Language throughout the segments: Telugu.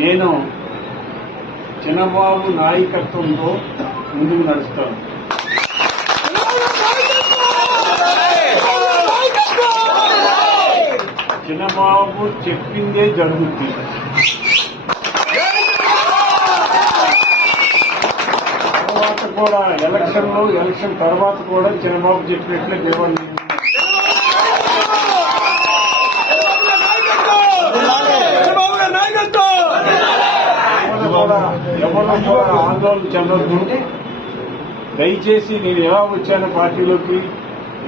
నేను చిన్నబాబు నాయకత్వంలో ముందుకు నడుస్తాను. చిన్నబాబు చెప్పిందే జరుగుతుంది. తర్వాత కూడా ఎలక్షన్ తర్వాత కూడా చిన్నబాబు చెప్పినట్లే దేవాన్ని ఎవరు కూడా ఆందోళన చెందొద్దు. దయచేసి నేను ఎలా వచ్చాను పార్టీలోకి,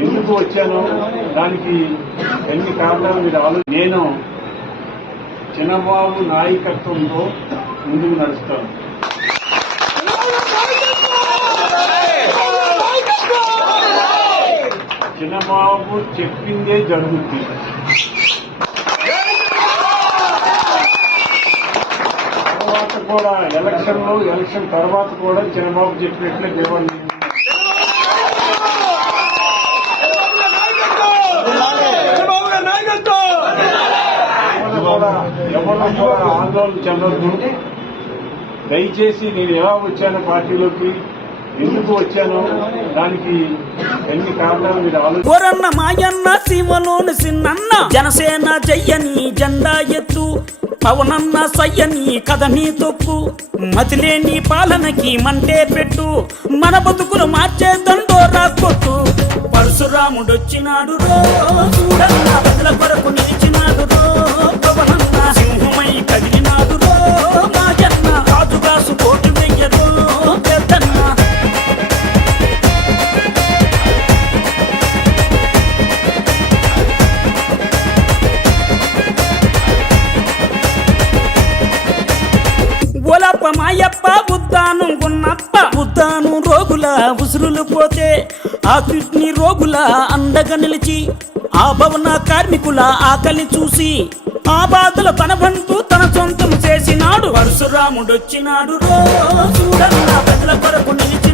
ఎందుకు వచ్చాను, దానికి ఎన్ని కారణాలు మీరు ఆలోచన. నేను చిన్నబాబు నాయకత్వంలో ముందుకు నడుస్తాను. చిన్నబాబు చెప్పిందే జరుగుతుంది. తర్వాత కూడా ఎలక్షన్ తర్వాత కూడా చిన్నబాబు చెప్పినట్లే దేవాన్ని ఎవరు కూడా ఆందోళన చెందొద్దు. దయచేసి నేను ఎలా వచ్చాను పార్టీలోకి, ఎందుకు వచ్చాను, దానికి ఎన్ని కారణాలు మీరు ఆలోచన. మాయన్న సీమలోని సిన్నన్న జనసేన జయ్యని జెండా ఎత్తు, పవనన్న సయ్యని కథని తొక్కు, మతిలేని పాలనకి మంటే పెట్టు, మన బతుకులు మార్చే దండోరా కొట్టు. పరశురాముడొచ్చినాడు రో చూడన్న, ప్రజల కొరకు నిలిచినాడు రో పవనన్న, సింహమై కదిలినాడు రో మాయన్న, రాజుగాసు కోటి వెయ్యరో పెద్దన్న. ఓలప్ప మాయప్ప ఉద్దాను గున్నప్ప, ఉద్దాను రోగుల ఉసురులు పోతే ఆ కిడ్నీ రోగుల అండగా నిలిచి, ఆ భవన కార్మికుల ఆకలి చూసి ఆ బాధలు తన బంధు తన సొంతం చేసినాడు. పరశురాముడొచ్చినాడు రో చూడన్న, ప్రజల కొరకు నిలిచి